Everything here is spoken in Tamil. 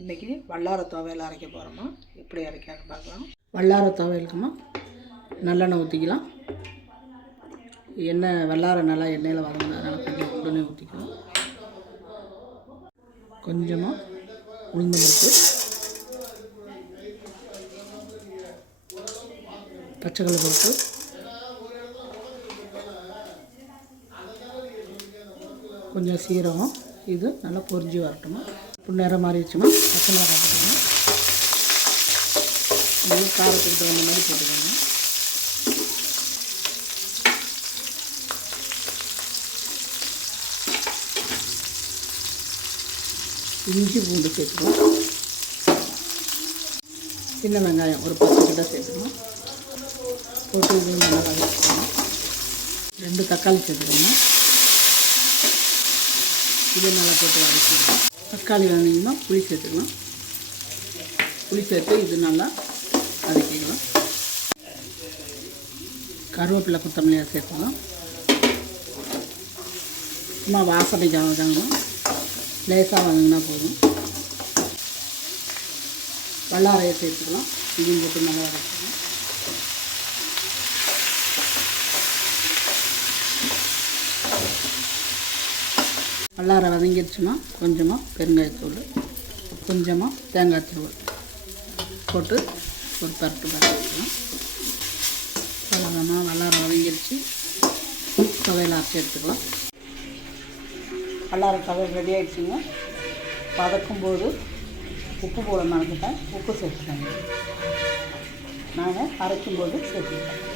இன்றைக்கி வல்லார துவையல் அரைக்க போகிறோமா, எப்படி அரைக்கான்னு பார்க்கலாம். வல்லார துவையலுக்குமா நல்லெண்ணெய் ஊற்றிக்கலாம். எண்ணெய் வல்லார நல்லா எண்ணெயில் வதங்கினா கொஞ்சம் உடனே ஊற்றிக்கலாம். கொஞ்சமாக உளுந்து பருப்பு, பச்சைக்கடலை பருப்பு, கொஞ்சம் சீரகம். இது நல்லா பொரிஞ்சு வரட்டுமா. இப்போ நேரம் மாறிடுச்சுமா பச்சை மிளகாய் போட்டுக்கணும். இது காரத்துக்கு தகுந்த மாதிரி போட்டுக்கணும். இஞ்சி பூண்டு சேர்த்துக்கணும். சின்ன வெங்காயம் ஒரு 10 கிட்ட சேர்த்துக்கணும். போட்டு இது நல்லா வதக்கிக்கணும். 2 தக்காளி சேர்த்துக்கணும். இதை நல்லா போட்டு வதக்கிக்கணும். தக்காளி வதங்கினா புளி சேர்த்துக்கலாம். புளி சேர்த்து இது நல்லா வதக்கிக்கலாம். கருவேப்பிலை கொத்தமல்லியாக சேர்த்துக்கலாம். சும்மா வாசனைக்காக வதங்கணும். லேசாக வதங்கினா போதும். வல்லாரையை சேர்த்துக்கலாம். இதையும் போட்டு நல்லா வதக்கிக்கலாம். வல்லாரை வதங்கிடுச்சுன்னா கொஞ்சமாக பெருங்காயத்தூள், கொஞ்சமாக தேங்காய் தூள் போட்டு ஒரு பரட்டு வதக்கிக்கலாம். அவ்வளோதாம்மா, வல்லாரை வதங்கிடுச்சு. துவையல் அரைச்சி எடுத்துக்கலாம். வல்லாரை துவையல் ரெடி ஆகிடுச்சிங்க. வதக்கும்போது உப்பு போட மறந்துட்டேன். உப்பு சேர்த்துக்கேங்க. நாங்கள் அரைக்கும்போது சேர்த்துக்கிட்டேன்.